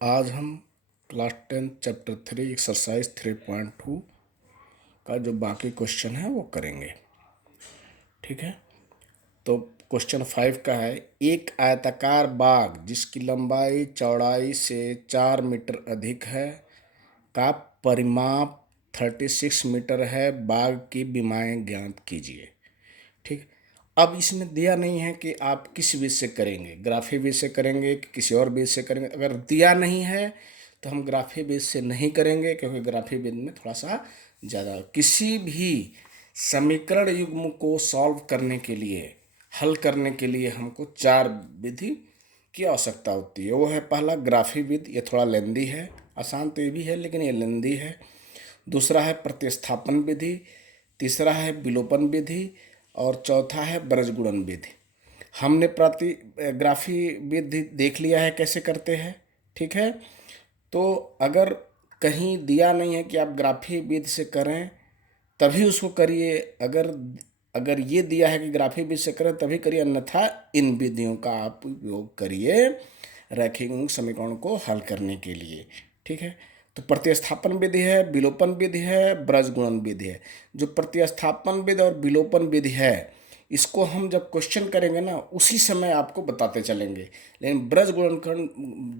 आज हम class 10 chapter 3 exercise 3.2 का जो बाकी क्वेश्चन है वो करेंगे। ठीक है, तो क्वेश्चन 5 का है, एक आयताकार बाग जिसकी लंबाई चौड़ाई से 4 मीटर अधिक है का परिमाप 36 मीटर है, बाग की विमाएं ज्ञात कीजिए। ठीक, अब इसमें दिया नहीं है कि आप किस विधि से करेंगे, ग्राफी विधि से करेंगे कि किसी और विधि से करेंगे। अगर दिया नहीं है तो हम ग्राफी विधि से नहीं करेंगे, क्योंकि ग्राफी विधि में थोड़ा सा ज़्यादा, किसी भी समीकरण युग्म को सॉल्व करने के लिए, हल करने के लिए हमको 4 विधि की आवश्यकता होती है। वो है, पहला ग्राफी विधि, ये थोड़ा लेंदी है, आसान तो ये भी है लेकिन ये लेंदी है। दूसरा है प्रतिस्थापन विधि, तीसरा है विलोपन विधि और चौथा है ब्रजगुणन विधि। हमने ग्राफी विधि देख लिया है कैसे करते हैं। ठीक है, तो अगर कहीं दिया नहीं है कि आप ग्राफी विधि से करें तभी उसको करिए, अगर अगर ये दिया है कि ग्राफी विधि से करें तभी करिए, अन्यथा इन विधियों का आप उपयोग करिए रैखिक समीकरण को हल करने के लिए। ठीक है, तो प्रतिस्थापन विधि है, विलोपन विधि है, ब्रजगुणन विधि है। जो प्रतिस्थापन विधि और विलोपन विधि है, इसको हम जब क्वेश्चन करेंगे ना उसी समय आपको बताते चलेंगे, लेकिन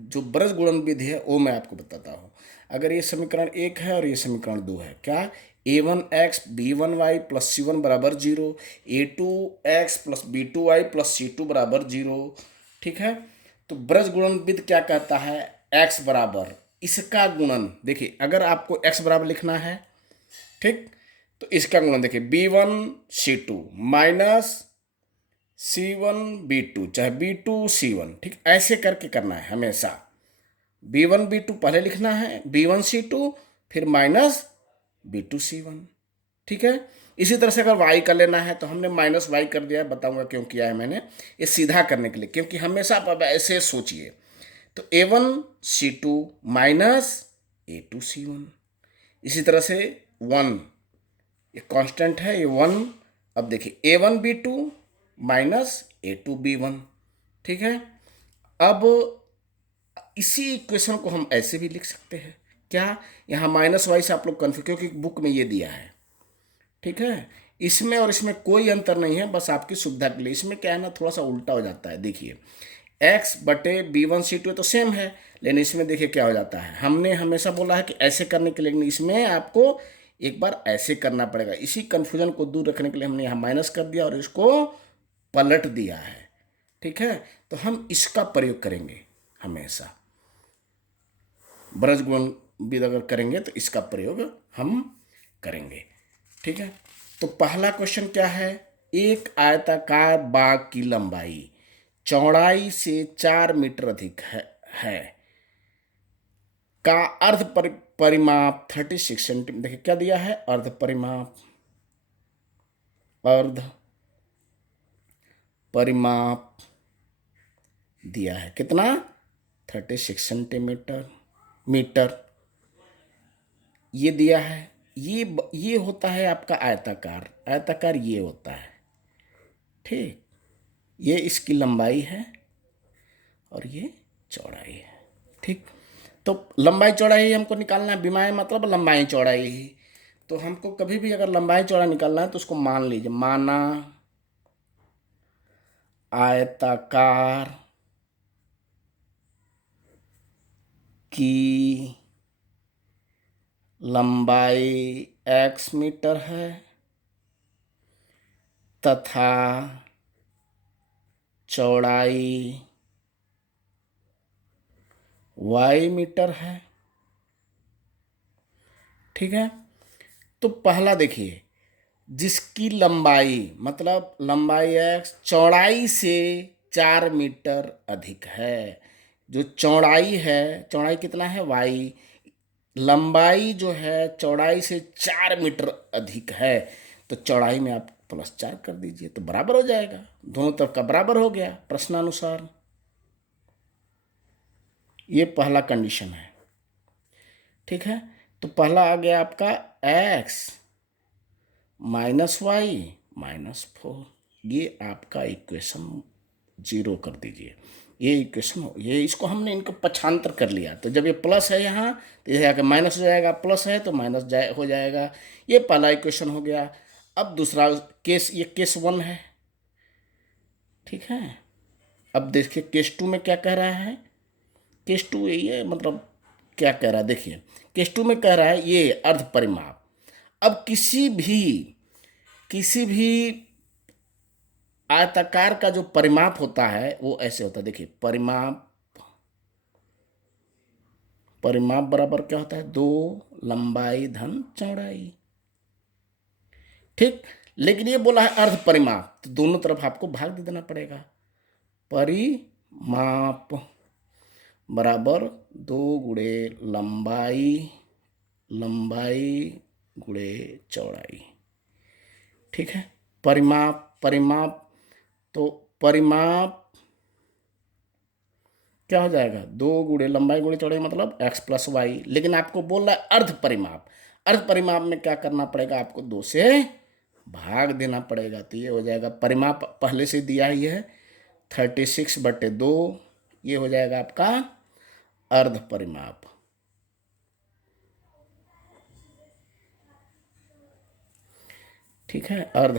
जो ब्रजगुणन विधि है वो मैं आपको बताता हूँ। अगर ये समीकरण 1 है और ये समीकरण 2 है, क्या a1x b1y प्लस c1 बराबर 0, a2x plus b2y plus c2 बराबर 0। ठीक है, तो ब्रज गुणन विधि क्या कहता है, x बराबर इसका गुणन। देखिए, अगर आपको x बराबर लिखना है, ठीक, तो इसका गुणन देखिए b1 c2 minus c1 b2 चाहे b2 c1, ठीक, ऐसे करके करना है हमेशा। b1 b2 पहले लिखना है, b1 c2 फिर माइनस b2 c1। ठीक है, इसी तरह से अगर y कर लेना है तो हमने माइनस y कर दिया है, बताऊंगा क्यों किया है मैंने, ये सीधा करने के लिए, क्योंकि हमेशा आप ऐसे सोचिए। तो a1 c2 minus a2 c1, इसी तरह से 1, ये कांस्टेंट है, ये 1। अब देखिए a1 b2 minus a2 b1। ठीक है, अब इसी इक्वेशन को हम ऐसे भी लिख सकते हैं, क्या, यहाँ माइनस वाई से आप लोग कन्फ्यूज, क्योंकि बुक में ये दिया है। ठीक है, इसमें और इसमें कोई अंतर नहीं है, बस आपकी सुविधा के लिए। इसमें क्या है ना, थोड़ा सा उल्टा हो जाता है। देखिए x बटे b1 c2 तो सेम है, लेकिन इसमें देखिए क्या हो जाता है, हमने हमेशा बोला है कि ऐसे करने के लिए, लेकिन इसमें आपको एक बार ऐसे करना पड़ेगा। इसी कन्फ्यूजन को दूर रखने के लिए हमने यहाँ माइनस कर दिया और इसको पलट दिया है। ठीक है, तो हम इसका प्रयोग करेंगे हमेशा, ब्रज गुण विधि अगर करेंगे तो इसका प्रयोग हम करेंगे। ठीक है, तो पहला क्वेश्चन क्या है, एक आयताकार बाग की लंबाई चौड़ाई से 4 मीटर अधिक है का परिमाप 36 सेंटीमीटर। देखिए क्या दिया है, अर्ध परिमाप दिया है, कितना, 36 सेंटीमीटर मीटर ये दिया है। ये होता है आपका आयताकार, आयताकार ये होता है। ठीक, ये इसकी लंबाई है और ये चौड़ाई है। ठीक, तो लंबाई चौड़ाई हमको निकालना है, विमाएं मतलब लंबाई चौड़ाई ही। तो हमको कभी भी अगर लंबाई चौड़ा निकालना है तो उसको मान लीजिए, माना आयताकार की लंबाई x मीटर है तथा चौड़ाई y मीटर है। ठीक है, तो पहला देखिए, जिसकी लंबाई मतलब लंबाई x चौड़ाई से 4 मीटर अधिक है। जो चौड़ाई है, चौड़ाई कितना है y, लंबाई जो है चौड़ाई से 4 मीटर अधिक है, तो चौड़ाई में आप +4 कर दीजिए तो बराबर हो जाएगा, दोनों तरफ का बराबर हो गया प्रश्नानुसार। ये पहला कंडीशन है। ठीक है, तो पहला आ गया आपका x माइनस वाई -4, ये आपका इक्वेशन 0 कर दीजिए। ये इक्वेशन हो, ये इसको हमने इनको पक्षांतर कर लिया। तो जब ये प्लस है यहाँ तो ये आके माइनस हो जाएगा, प्लस है तो माइनस हो जाएगा। ये पहला इक्वेशन हो गया। अब दूसरा केस, ये केस 1 है, ठीक है। अब देखिए केस 2 में क्या कह रहा है। केस 2 ये मतलब क्या कह रहा है, देखिए केस 2 में कह रहा है ये अर्ध परिमाप। अब किसी भी आयताकार का जो परिमाप होता है वो ऐसे होता है। देखिए परिमाप बराबर क्या होता है, 2 लंबाई धन चौड़ाई, ठीक। लेकिन ये बोला है अर्ध परिमाप, तो दोनों तरफ आपको भाग दे देना पड़ेगा। परिमाप बराबर 2 गुणे लंबाई गुणे चौड़ाई, ठीक है। परिमाप तो परिमाप क्या हो जाएगा, 2 गुणे लंबाई गुणे चौड़ाई मतलब x प्लस वाई। लेकिन आपको बोल रहा है अर्ध परिमाप। अर्ध परिमाप में क्या करना पड़ेगा, आपको 2 से भाग देना पड़ेगा। तो ये हो जाएगा, परिमाप पहले से दिया ही है 36/2, ये हो जाएगा आपका अर्ध परिमाप, ठीक है। अर्ध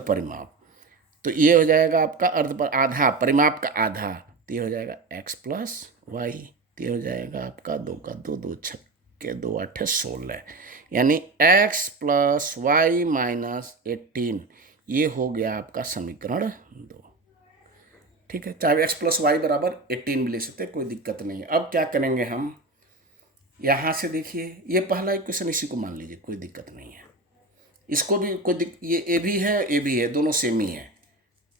परिमाप तो ये हो जाएगा आपका आधा, परिमाप का आधा। तो ये हो जाएगा x प्लस वाई। तो ये हो जाएगा आपका 2 का 2, 2 छक्के 2 8 16, यानी x प्लस वाई माइनस 18। ये हो गया आपका समीकरण 2, ठीक है। चाहे x प्लस वाई बराबर 18 भी ले सकते हैं, कोई दिक्कत नहीं है। अब क्या करेंगे हम, यहाँ से देखिए ये पहला इक्वेशन इसी को मान लीजिए, कोई दिक्कत नहीं है। इसको भी ये ए भी है, ए भी है, दोनों सेम ही है,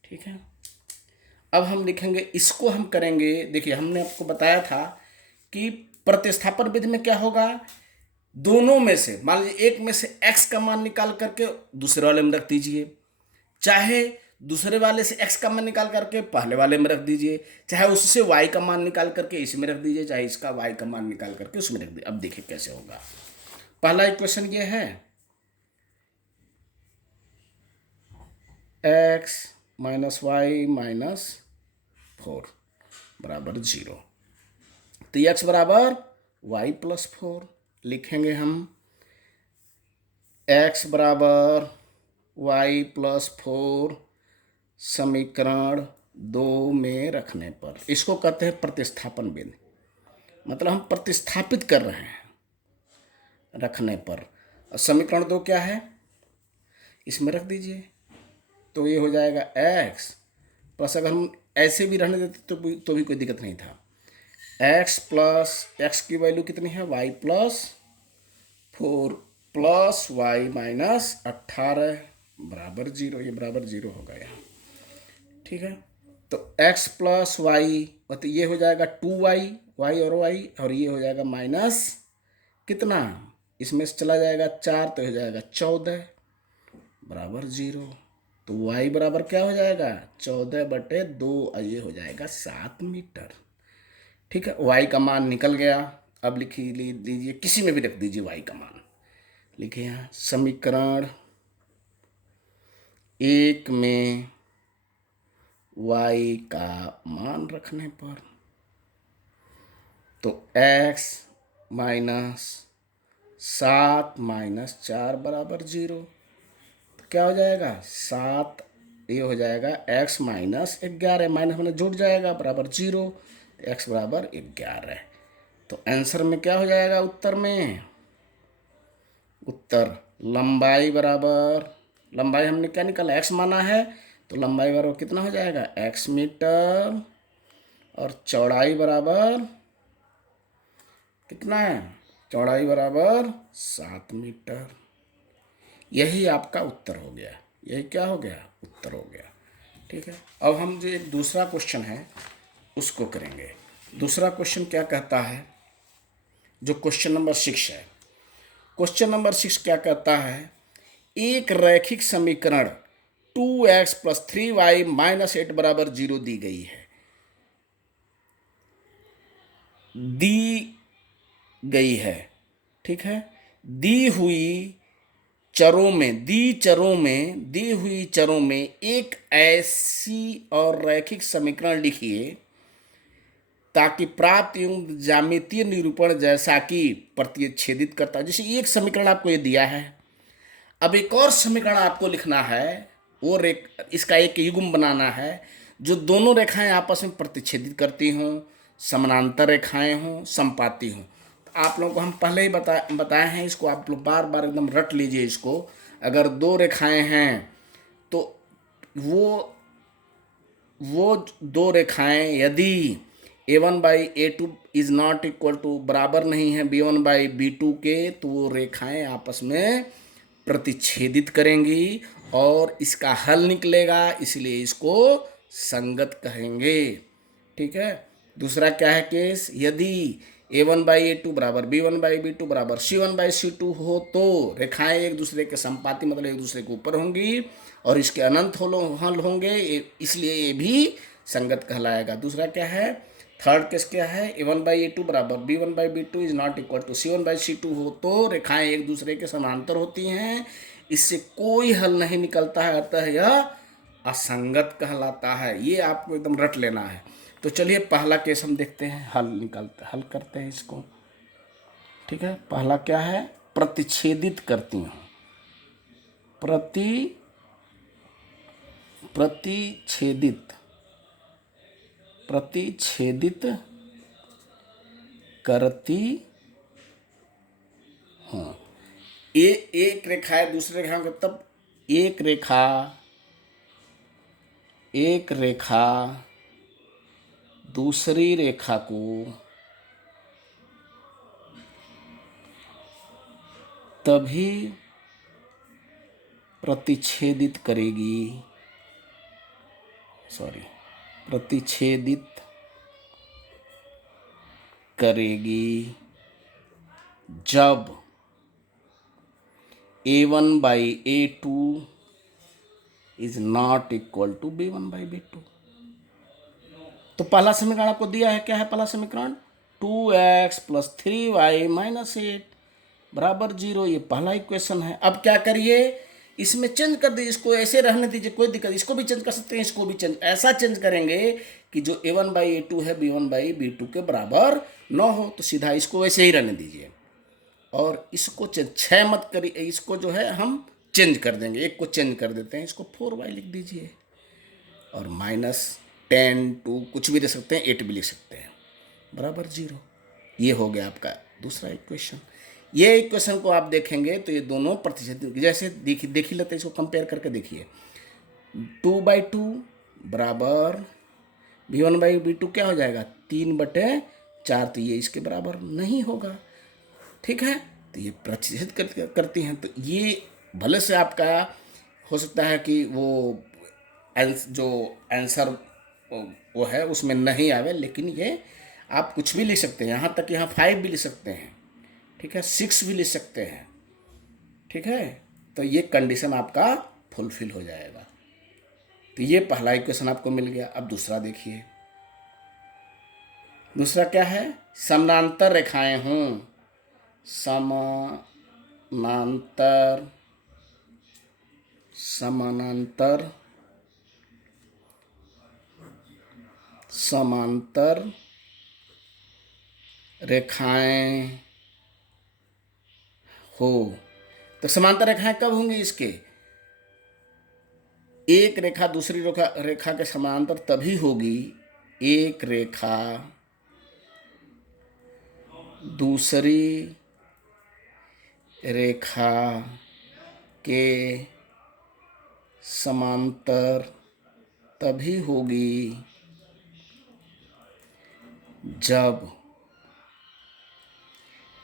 ठीक है। अब हम लिखेंगे, इसको हम करेंगे। देखिए हमने आपको बताया था कि प्रतिस्थापन विधि में क्या होगा, दोनों में से मान लीजिए एक में से x का मान निकाल करके दूसरे वाले में रख दीजिए, चाहे दूसरे वाले से x का मान निकाल करके पहले वाले में रख दीजिए, चाहे उससे y का मान निकाल करके इसमें रख दीजिए, चाहे इसका y का मान निकाल करके उसमें रख दीजिए। अब देखिए कैसे होगा। पहला इक्वेशन ये है x माइनस वाई माइनस 4 बराबर 0। तो x बराबर y प्लस 4 लिखेंगे हम। x बराबर y प्लस 4 समीकरण 2 में रखने पर, इसको कहते हैं प्रतिस्थापन विधि। मतलब हम प्रतिस्थापित कर रहे हैं रखने पर। समीकरण 2 क्या है, इसमें रख दीजिए। तो ये हो जाएगा x प्लस, अगर हम ऐसे भी रहने देते तो भी कोई दिक्कत नहीं था। x प्लस x की वैल्यू कितनी है, y plus 4 plus y minus 18 बराबर 0। ये बराबर 0 होगा यहाँ, ठीक है। तो x प्लस वाई, तो ये हो जाएगा 2y, y और y, और ये हो जाएगा माइनस कितना, इसमें से चला जाएगा 4 तो हो जाएगा 14 बराबर 0। तो y बराबर क्या हो जाएगा, 14/2, ये हो जाएगा 7 मीटर, ठीक है। y का मान निकल गया। अब लिख लीजिए, किसी में भी रख दीजिए y का मान। लिखिए यहाँ समीकरण 1 में y का मान रखने पर, तो x माइनस 7 माइनस 4 बराबर 0। तो क्या हो जाएगा 7, ये हो जाएगा x माइनस 11, माइनस माइनस जुड़ जाएगा बराबर 0, x बराबर 11। तो आंसर में क्या हो जाएगा, उत्तर में, उत्तर लंबाई बराबर, लंबाई हमने क्या निकाला, x माना है, तो लंबाई बराबर कितना हो जाएगा x मीटर, और चौड़ाई बराबर कितना है, चौड़ाई बराबर 7 मीटर। यही आपका उत्तर हो गया। यही क्या हो गया, उत्तर हो गया, ठीक है। अब हम जो एक दूसरा क्वेश्चन है उसको करेंगे। दूसरा क्वेश्चन क्या कहता है, जो क्वेश्चन नंबर 6 है। क्वेश्चन नंबर 6 क्या कहता है, एक रैखिक समीकरण 2x प्लस 3y माइनस 8 बराबर 0 दी गई है। दी गई है, ठीक है। दी हुई दी हुई चरों में एक ऐसी और रैखिक समीकरण लिखिए ताकि प्राप्त एवं ज्यामितीय निरूपण जैसा कि प्रतिच्छेदित करता है। जैसे एक समीकरण आपको ये दिया है, अब एक और समीकरण आपको लिखना है, वो इसका एक युग्म बनाना है जो दोनों रेखाएं आपस में प्रतिच्छेदित करती हों, समानांतर रेखाएं हों, संपाती हों। आप लोगों को हम पहले ही बताए हैं, इसको आप लोग बार बार एकदम रट लीजिए इसको। अगर दो रेखाएं हैं तो वो दो रेखाएं यदि a1/a2 is not equal to बराबर नहीं है b1/b2 के, तो वो रेखाएं आपस में प्रतिच्छेदित करेंगी और इसका हल निकलेगा, इसलिए इसको संगत कहेंगे। ठीक है। दूसरा क्या है केस, यदि a1/a2 बराबर b1/b2 बराबर c1/c2 हो तो रेखाएं एक दूसरे के संपाती मतलब एक दूसरे के ऊपर होंगी और इसके अनंत हल होंगे, इसलिए ये भी संगत कहलाएगा। दूसरा क्या है, थर्ड केस क्या है, a1/a2 बराबर b1/b2 is not equal to c1/c2 हो तो रेखाएं एक दूसरे के समांतर होती हैं, इससे कोई हल नहीं निकलता है, अतः यह असंगत कहलाता है। ये आपको एकदम रट लेना है। तो चलिए पहला केस हम देखते हैं, हल करते हैं इसको। ठीक है। पहला क्या है, प्रतिच्छेदित करती हूँ, प्रतिच्छेदित करती हूँ। एक रेखा है दूसरे रेखा का, तब एक रेखा दूसरी रेखा को तभी प्रतिच्छेदित करेगी जब a1/a2 is not equal to b1/b2। तो पहला समीकरण आपको दिया है, क्या है पहला समीकरण, 2x + 3y - 8 बराबर 0। ये पहला इक्वेशन है। अब क्या करिए, इसमें चेंज कर दीजिए, इसको ऐसे रहने दीजिए, कोई दिक्कत, इसको भी चेंज कर सकते हैं, इसको भी चेंज, ऐसा चेंज करेंगे कि जो a1/a2 है b1/b2 के बराबर न हो, तो सीधा इसको वैसे ही रहने दीजिए और इसको क्षय मत करिए, इसको जो है हम चेंज कर देंगे, एक को चेंज कर देते हैं, इसको 4y लिख दीजिए और -10 2 कुछ भी दे सकते हैं, 8 भी लिख सकते हैं, बराबर 0। ये हो गया आपका दूसरा इक्वेशन। ये इक्वेशन को आप देखेंगे तो ये दोनों प्रतिशत जैसे देख ही लेते हैं, इसको कंपेयर करके देखिए। 2/2 बराबर b1/b2 क्या हो जाएगा, 3/4, तो ये इसके बराबर नहीं होगा। ठीक है। तो ये प्रतिशत करती हैं, तो ये भले से आपका हो सकता है कि वो जो आंसर वो है उसमें नहीं आवे, लेकिन ये आप कुछ भी लिख सकते हैं, यहाँ तक यहाँ 5 भी लिख सकते हैं। ठीक है, 6 भी लिख सकते हैं। ठीक है। तो ये कंडीशन आपका फुलफिल हो जाएगा। तो ये पहला इक्वेशन आपको मिल गया। अब दूसरा देखिए, दूसरा क्या है, समानांतर रेखाएं हों, समांतर रेखाएं हो। तो समांतर रेखाएं कब होंगी इसके, एक रेखा दूसरी रेखा के समांतर तभी होगी, एक रेखा दूसरी रेखा के समांतर तभी होगी जब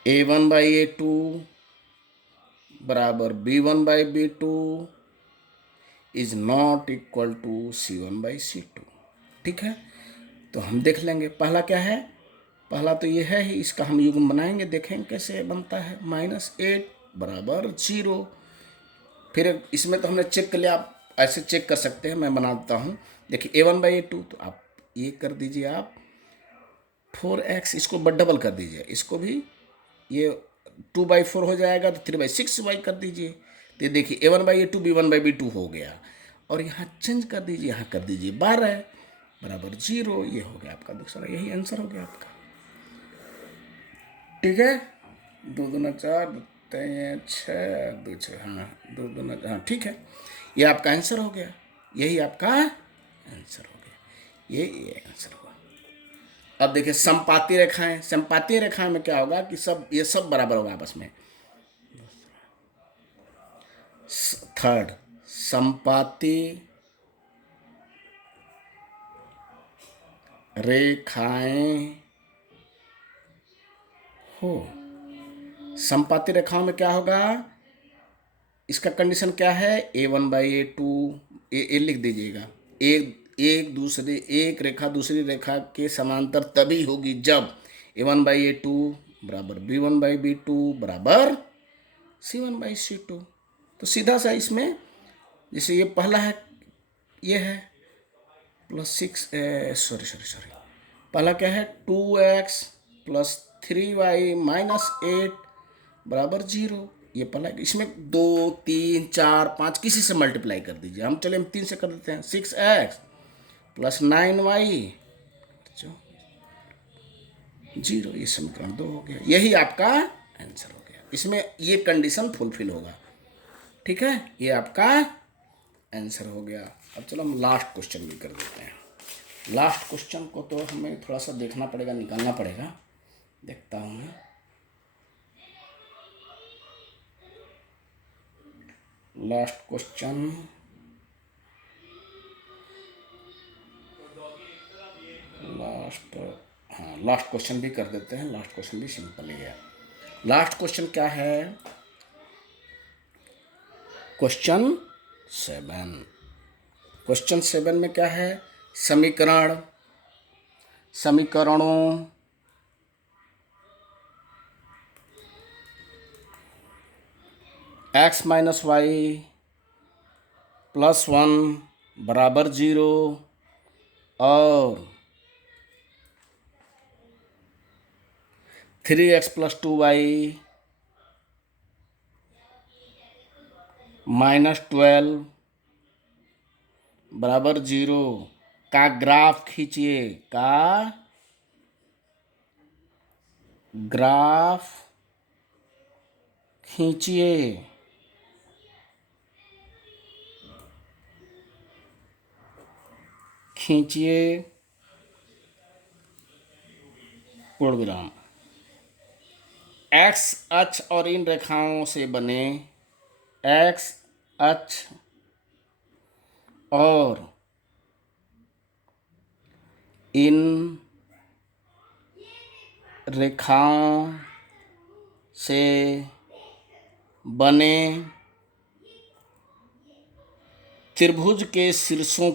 a1/a2 बराबर b1/b2 is not equal to c1/c2। ठीक है। तो हम देख लेंगे पहला क्या है, पहला तो ये है ही, इसका हम युग्म बनाएंगे, देखेंगे कैसे बनता है, -8 बराबर 0। फिर इसमें तो हमने चेक कर लिया, आप ऐसे चेक कर सकते हैं, मैं बना देता हूँ। देखिए a1/a2, तो आप ये कर दीजिए, आप 4x, इसको डबल कर दीजिए, इसको भी, ये 2/4 हो जाएगा तो 3/6y कर दीजिए, तो ये देखिए a1/a2 b1/b2 हो गया, और यहाँ चेंज कर दीजिए, यहाँ कर दीजिए 12 बराबर 0, ये हो गया आपका दूसरा, यही आंसर हो गया आपका। ठीक है, 2 दूना 4, 2 3 6, 2 6, हाँ 2 दूना, हाँ ठीक है, ये आपका आंसर हो गया, यही आपका आंसर हो गया, ये आंसर हुआ। अब देखिए समपाती रेखाएं, समपाती रेखाएं में क्या होगा कि सब ये सब बराबर होगा आपस में। थर्ड, समपाती रेखाएं हो, समपाती रेखाओं में क्या होगा, इसका कंडीशन क्या है, a1/a2, ए लिख दीजिएगा, एक रेखा दूसरी रेखा के समांतर तभी होगी जब a1/a2 बराबर b1/b2 बराबर c1/c2। तो सीधा सा इसमें, जैसे ये पहला है, ये है +6, सॉरी, पहला क्या है 2x + 3y - 8 बराबर 0, ये पहला। इसमें 2 3 4 5 किसी से मल्टीप्लाई कर दीजिए, हम 3 से कर देते हैं, 6x + 9y 0, ये समीकरण 2 हो गया, यही आपका आंसर हो गया। इसमें ये कंडीशन फुलफिल होगा। ठीक है, ये आपका आंसर हो गया। अब चलो हम लास्ट क्वेश्चन भी कर देते हैं। लास्ट क्वेश्चन को तो हमें थोड़ा सा देखना पड़ेगा, निकालना पड़ेगा, देखता हूँ मैं। लास्ट क्वेश्चन, लास्ट क्वेश्चन भी कर देते हैं। लास्ट क्वेश्चन भी सिंपल ही है। लास्ट क्वेश्चन क्या है, क्वेश्चन 7। क्वेश्चन 7 में क्या है, समीकरणों x - y + 1 बराबर 0 और 3x + 2y - 12 बराबर 0 का ग्राफ खींचिए, खींचिए पूर्णविराम। x अक्ष और इन रेखाओं से बने x अक्ष और इन रेखाओं से बने त्रिभुज के शीर्षों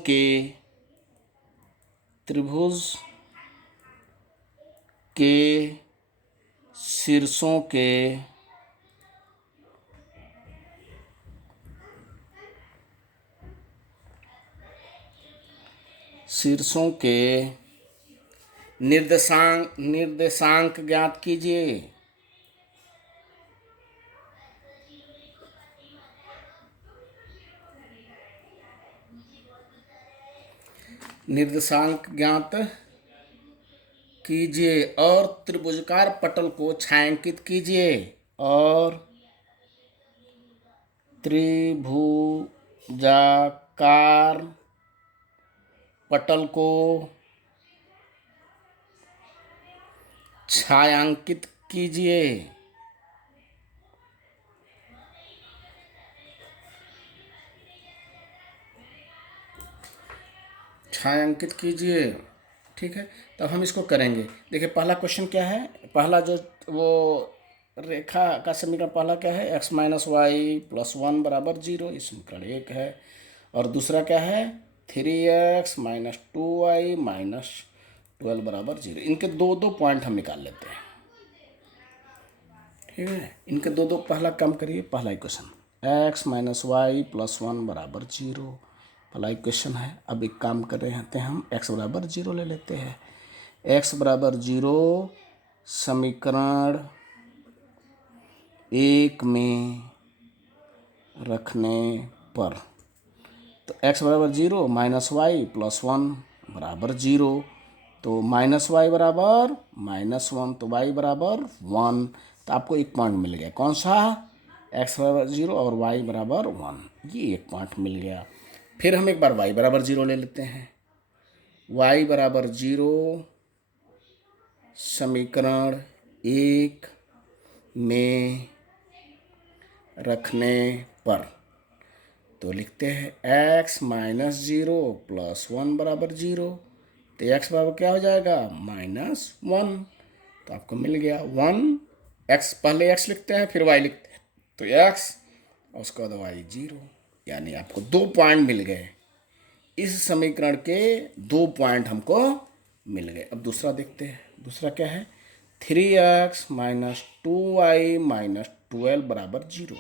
के निर्देशांक ज्ञात कीजिए। निर्देशांक ज्ञात कीजिए और त्रिभुजाकार पटल को छायांकित कीजिए, और त्रिभुजाकार पटल को छायांकित कीजिए। छायांकित कीजिए, ठीक है। तब हम इसको करेंगे। देखिए पहला क्वेश्चन क्या है, पहला जो वो रेखा का समीकरण पहला क्या है, x - y + 1 बराबर 0, ये समीकरण 1 है। और दूसरा क्या है, 3x - 2y - 12 बराबर 0। इनके दो दो पॉइंट हम निकाल लेते हैं, ठीक है। इनके दो दो, पहला काम करिए, पहला इक्वेशन x - y + 1 बराबर 0, पहला इक्वेशन है। अब एक काम कर रहे हैं हम, x बराबर 0 ले लेते हैं। x बराबर 0 समीकरण 1 में रखने पर। तो x बराबर 0 माइनस वाई प्लस 1 बराबर 0। तो माइनस वाई बराबर -1, तो y बराबर 1। तो आपको एक पॉइंट मिल गया, कौन सा? x बराबर 0 और y बराबर 1, ये एक पॉइंट मिल गया। फिर हम एक बार y बराबर 0 ले लेते हैं। y बराबर 0 समीकरण 1 में रखने पर, तो लिखते हैं x माइनस 0 प्लस 1 बराबर 0। तो x बराबर क्या हो जाएगा? -1। तो आपको मिल गया 1। x पहले x लिखते हैं फिर y लिखते हैं, तो x और उसके बाद y 0, यानी आपको 2 पॉइंट मिल गए। इस समीकरण के 2 पॉइंट हमको मिल गए। अब दूसरा देखते हैं। दूसरा क्या है? 3x माइनस 2y माइनस 12 बराबर 0।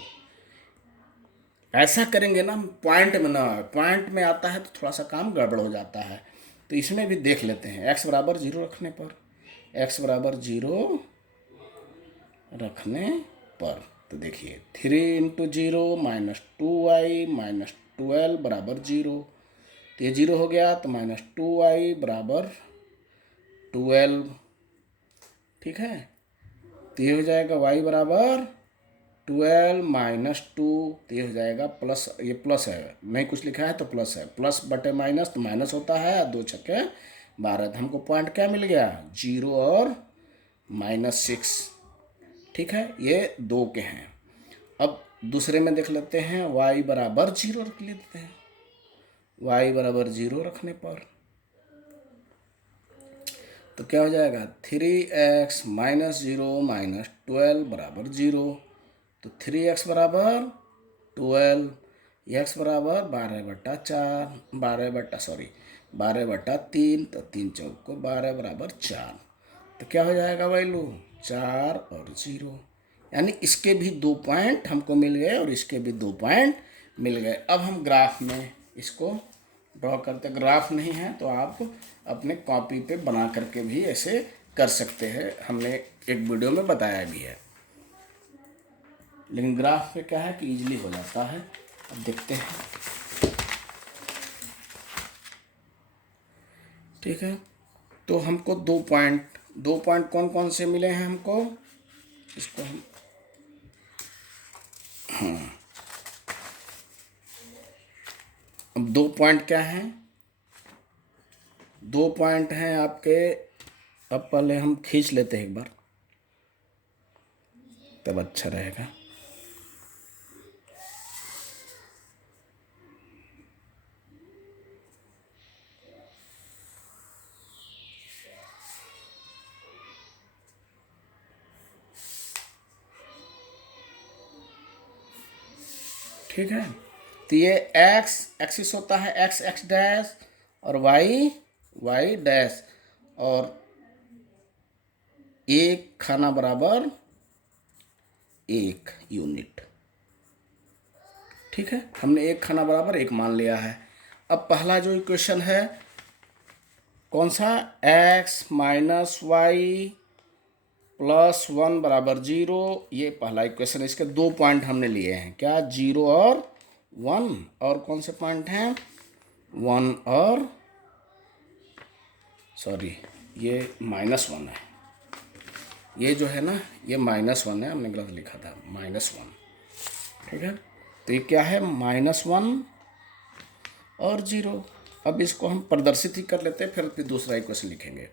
ऐसा करेंगे ना, पॉइंट में ना, पॉइंट में आता है तो थोड़ा सा काम गड़बड़ हो जाता है। तो इसमें भी देख लेते हैं। x बराबर 0 रखने पर, x बराबर 0 रखने पर, तो देखिए 3 इंटू 0 माइनस 2y माइनस 12 बराबर 0। तो ये 0 हो गया, तो माइनस 2y बराबर 12। ठीक है, तो ये हो जाएगा y बराबर 12 माइनस 2, तो ये हो जाएगा प्लस, ये प्लस है, नहीं कुछ लिखा है तो प्लस है, प्लस बटे माइनस तो माइनस होता है, 2 छक्के 12। तो हमको पॉइंट क्या मिल गया? 0 और -6। ठीक है, ये 2 के हैं। अब दूसरे में देख लेते हैं। y बराबर 0 रख लेते हैं। y बराबर 0 रखने पर तो क्या हो जाएगा? 3x माइनस 0 माइनस 12 बराबर 0। तो 3x बराबर 12, x बराबर 12/4, 12/3, तो 3 चौक को 12 बराबर 4। तो क्या हो जाएगा वैल्यू? 4 और 0, यानी इसके भी 2 पॉइंट हमको मिल गए और इसके भी 2 पॉइंट मिल गए। अब हम ग्राफ में इसको ड्रॉ करते। ग्राफ नहीं है तो आप अपने कॉपी पे बना करके भी ऐसे कर सकते हैं, हमने एक वीडियो में बताया भी है। लेकिन ग्राफ पे क्या है कि इजीली हो जाता है। अब देखते हैं। ठीक है, तो हमको 2 पॉइंट कौन कौन से मिले हैं हमको? इसको हम अब 2 पॉइंट क्या हैं? 2 पॉइंट हैं आपके। अब पहले हम खींच लेते हैं एक बार, तब अच्छा रहेगा। ठीक है, तो ये x एक्सिस होता है, x डैश, और y डैश, और एक खाना बराबर 1 यूनिट। ठीक है, हमने एक खाना बराबर 1 मान लिया है। अब पहला जो इक्वेशन है कौन सा? x माइनस वाई प्लस 1 बराबर 0, ये पहला इक्वेशन। इसके 2 पॉइंट हमने लिए हैं, क्या? 0 और 1। और कौन से पॉइंट हैं? 1 और सॉरी, ये -1 है। ये जो है ना, ये -1 है, हमने गलत लिखा था, -1। ठीक है, तो ये क्या है? -1 और 0। अब इसको हम प्रदर्शित ही कर लेते हैं, फिर दूसरा इक्वेशन लिखेंगे।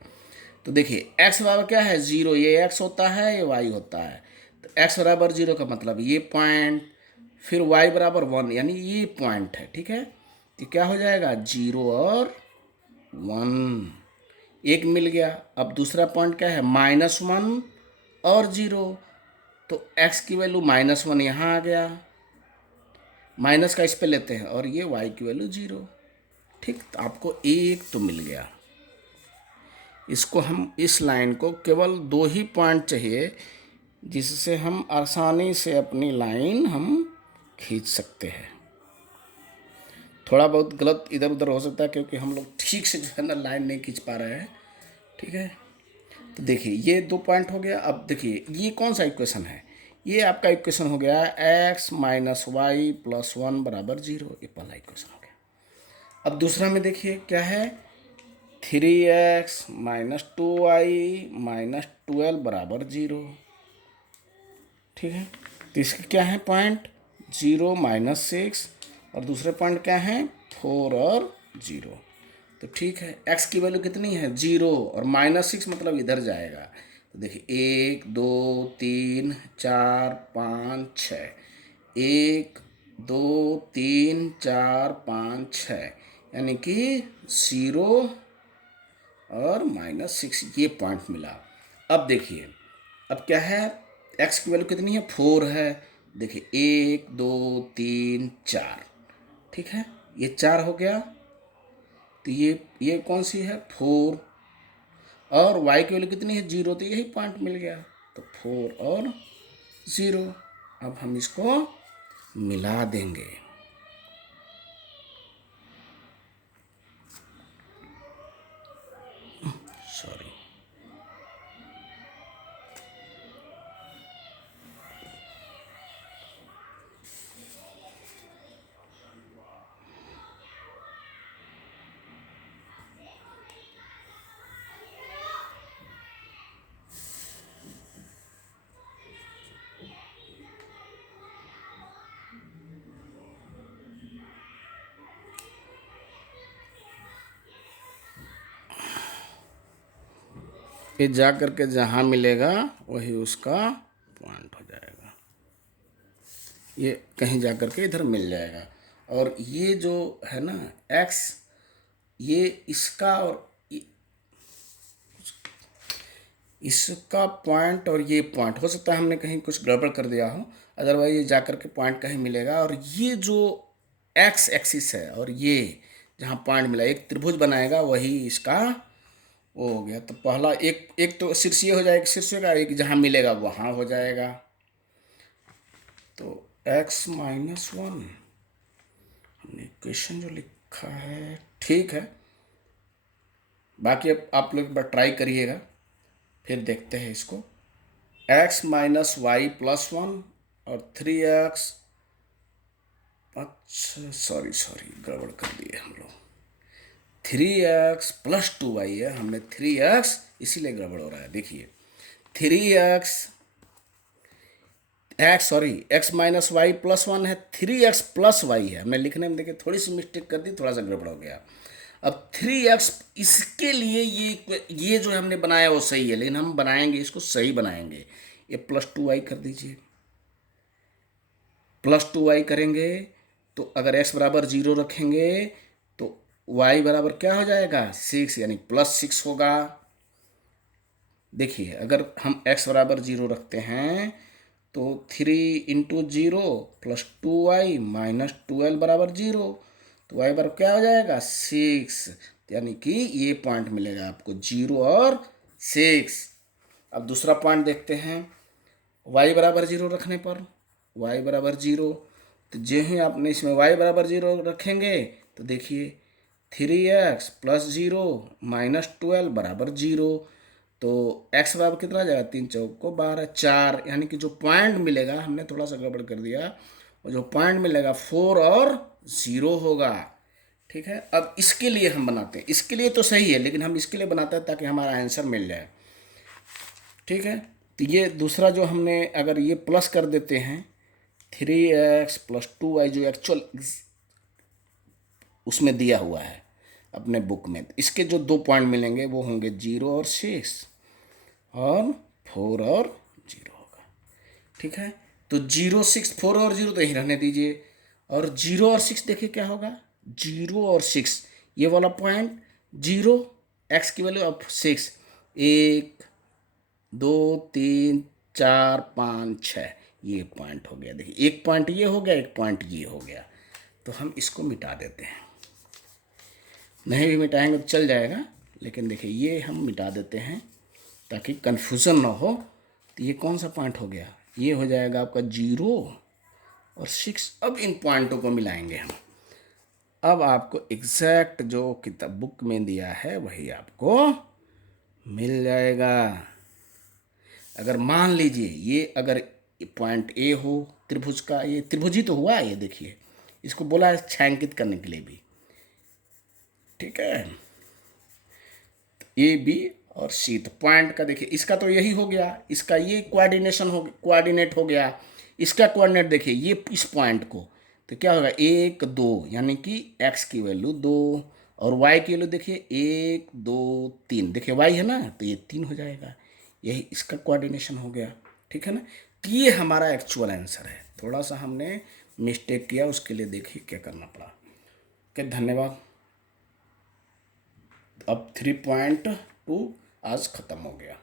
तो देखिए x बराबर क्या है? 0, ये x होता है, ये y होता है। तो x बराबर 0 का मतलब ये पॉइंट, फिर y बराबर 1, यानी ये पॉइंट है। ठीक है, तो क्या हो जाएगा? 0 और 1, एक मिल गया। अब दूसरा पॉइंट क्या है? -1 और 0, तो x की वैल्यू -1 यहाँ आ गया, माइनस का इस पे लेते हैं, और ये y की वैल्यू 0। ठीक, तो आपको एक तो मिल गया। इसको हम, इस लाइन को केवल 2 ही पॉइंट चाहिए जिससे हम आसानी से अपनी लाइन हम खींच सकते हैं। थोड़ा बहुत गलत इधर उधर हो सकता है क्योंकि हम लोग ठीक से जो है ना लाइन नहीं खींच पा रहे हैं। ठीक है, तो देखिए ये 2 पॉइंट हो गया। अब देखिए ये कौन सा इक्वेशन है? ये आपका इक्वेशन हो गया x माइनस वाई प्लस 1 बराबर 0, ये पहला इक्वेशन हो गया। अब दूसरा में देखिए क्या है, 3x माइनस 2y माइनस 12 बराबर 0। ठीक है, तो इसका क्या है पॉइंट, 0 माइनस 6, और दूसरे पॉइंट क्या है 4 और 0। तो ठीक है, x की वैल्यू कितनी है 0, और माइनस 6 मतलब इधर जाएगा। तो देखिए 1 2 3 4 5 6, 1 2 3 4 5 6, यानी कि 0 और माइनस 6, ये पॉइंट मिला। अब देखिए अब क्या है, x की वैल्यू कितनी है 4 है। देखिए 1 2 3 4, ठीक है, ये 4 हो गया। तो ये कौन सी है 4, और y की वैल्यू कितनी है 0, तो यही पॉइंट मिल गया। तो 4 और 0, अब हम इसको मिला देंगे। सॉरी, ये जा करके जहाँ मिलेगा वही उसका पॉइंट हो जाएगा, ये कहीं जा करके इधर मिल जाएगा। और ये जो है ना x, ये इसका और इसका पॉइंट और ये पॉइंट, हो सकता है हमने कहीं कुछ गड़बड़ कर दिया हो, अदरवाइज ये जा करके पॉइंट कहीं मिलेगा। और ये जो x एक्सिस है और ये जहाँ पॉइंट मिला एक त्रिभुज बनाएगा, वही इसका वो हो गया। तो पहला एक एक तो शीर्षीय हो जाएगा, शीर्ष का एक जहाँ मिलेगा वहाँ हो जाएगा। तो x माइनस 1 हमने इक्वेशन जो लिखा है ठीक है, बाकी अब आप लोग एक बार ट्राई करिएगा, फिर देखते हैं इसको। x माइनस वाई प्लस 1 और 3x, अच्छा सॉरी गड़बड़ कर दिए हम लोग, 3x प्लस 2y है, हमने 3x इसीलिए गड़बड़ हो रहा है। देखिए 3x माइनस वाई प्लस 1 है, 3x प्लस वाई है, हमने लिखने में देखिए थोड़ी सी मिस्टेक कर दी, थोड़ा सा गड़बड़ हो गया। अब 3x इसके लिए ये जो हमने बनाया वो सही है, लेकिन हम बनाएंगे इसको सही बनाएंगे। ये प्लस 2y कर दीजिए, प्लस 2y करेंगे तो अगर x बराबर 0 रखेंगे तो y बराबर क्या हो जाएगा 6, यानी प्लस 6 होगा। देखिए अगर हम x बराबर 0 रखते हैं तो 3 इंटू 0 प्लस 2y माइनस 12 बराबर 0, तो y बराबर क्या हो जाएगा 6, यानी कि ये पॉइंट मिलेगा आपको 0 और 6। अब दूसरा पॉइंट देखते हैं, y बराबर 0 रखने पर y बराबर 0, तो जो ही आपने इसमें y बराबर 0 रखेंगे तो देखिए 3x प्लस 0 माइनस 12 बराबर 0, तो x बराबर कितना आ जाएगा 3 चौक को 12 4, यानी कि जो पॉइंट मिलेगा, हमने थोड़ा सा गड़बड़ कर दिया, और जो पॉइंट मिलेगा 4 और 0 होगा। ठीक है, अब इसके लिए हम बनाते हैं, इसके लिए तो सही है, लेकिन हम इसके लिए बनाते हैं ताकि हमारा आंसर मिल जाए। ठीक है, तो ये दूसरा जो हमने अगर ये प्लस कर देते हैं 3x प्लस 2y, जो एक्चुअल उसमें दिया हुआ है अपने बुक में, इसके जो 2 पॉइंट मिलेंगे वो होंगे 0 और 6, और 4 और 0 होगा। ठीक है, तो 0 6 4 और 0 तो यहीं रहने दीजिए, और 0 और 6 देखिए क्या होगा 0 और 6, ये वाला पॉइंट 0, x की वैल्यू अब 6, 1 2 3 4 5 6, ये पॉइंट हो गया। देखिए एक पॉइंट ये हो गया, एक पॉइंट ये हो गया, तो हम इसको मिटा देते हैं। नहीं भी मिटाएंगे तो चल जाएगा, लेकिन देखिए ये हम मिटा देते हैं ताकि कन्फ्यूज़न ना हो। तो ये कौन सा पॉइंट हो गया, ये हो जाएगा आपका 0 और 6। अब इन पॉइंटों को मिलाएंगे हम, अब आपको एग्जैक्ट जो किताब बुक में दिया है वही आपको मिल जाएगा। अगर मान लीजिए ये अगर पॉइंट ए हो त्रिभुज का, ये त्रिभुज ही तो हुआ है, ये देखिए इसको बोला है छायांकित करने के लिए भी, ठीक है। ए बी और सी, तो पॉइंट का देखिए इसका तो यही हो गया, इसका ये कोऑर्डिनेशन हो, कोऑर्डिनेट हो गया, इसका कोऑर्डिनेट देखिए ये इस पॉइंट को, तो क्या होगा 1 2, यानी कि x की वैल्यू 2 और y की वैल्यू देखिए 1 2 3, देखिए y है ना, तो ये 3 हो जाएगा, यही इसका कोऑर्डिनेशन हो गया, ठीक है ना। तो ये हमारा एक्चुअल आंसर है, थोड़ा सा हमने मिस्टेक किया, उसके लिए देखिए क्या करना पड़ा। ओके, धन्यवाद। अब 3.2 आज ख़त्म हो गया।